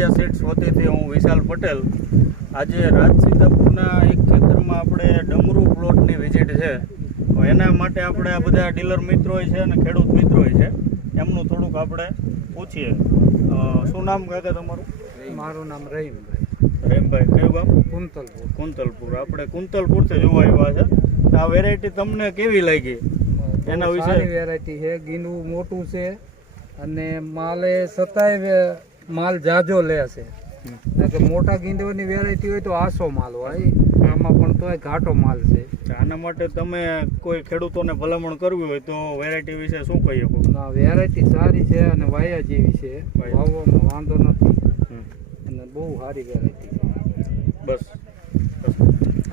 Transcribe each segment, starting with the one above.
Vadiya seeds વતીથી હું વિશાલ પટેલ. આજે રાજસીતાપુરના એક ખેતરમાં આપણે ડમરૂ પ્લોટની વિઝિટ છે. તો એના માટે આપણે આ બધા ડીલર મિત્રો છે અને ખેડૂત મિત્રો છે, એમનું થોડુંક આપણે પૂછીએ. શું નામ કાકા તમારું? મારું નામ રહીમભાઈ. રહીમભાઈ, કયું ગામ? કુંતલપુર. કુંતલપુર. આપણે કુંતલપુરથી જોવા આવ્યા છે. આ વેરાયટી તમને કેવી લાગી એના વિશે? સારી વેરાયટી છે. ગીંડું મોટું છે અને માલે છતાંય માલ જાજો લે છે. કે મોટા ગીંડોની વેરાયટી હોય તો આસો માલ હોય, આમાં પણ તોય ઘાટો માલ છે. આના માટે તમે કોઈ ખેડૂતોને ભલામણ કરવી હોય તો વેરાયટી વિશે શું કહી શકો? ના, વેરાયટી સારી છે અને વાયા જેવી છે, વાવવામાં વાંધો નથી અને બહુ સારી વેરાયટી છે. બસ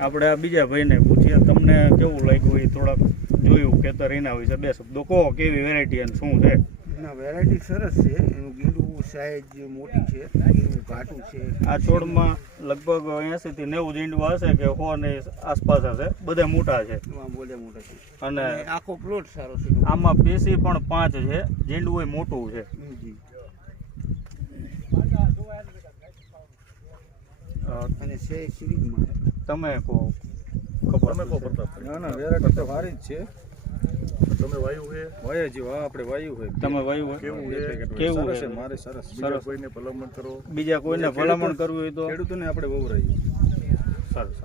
આપણે આ બીજા ભાઈને પૂછીએ, તમને કેવું લાગ્યું એ થોડાક જોયું ખેતર એના વિશે બે શબ્દો કહો, કેવી વેરાયટી અને શું છે? ના, વેરાયટી સરસ છે. એનું ગીંડું સાઈઝ મોટી છે, ગીંડું ઘાટું છે. આ છોડમાં લગભગ 80 થી 90 ઝીંડવા હશે કે 100 ની આસપાસ હશે, બધા મોટા છે બોલે મોટા છે અને આખો પ્લોટ સારો છે. આમાં પેશી પણ 5 છે, ઝીંડવું મોટું છે. જી. અને છે સિરીઝમાં. તમે કહો, ખબર તમે કહો પ્રતાપ. ના ના, વેરાયટી તો સારી જ છે. તમે વાયુ છે? વાયા જી, હા, આપણે વાયુ હોય. તમે વાયું હોય? કેવું છે? કેવું સરસ છે? છે, મારે સરસ. બીજા કોઈને ભલામણ કરો. બીજા કોઈને ભલામણ કરવી હોય તો ખેડૂતોને આપણે વવરાઈએ. સરસ.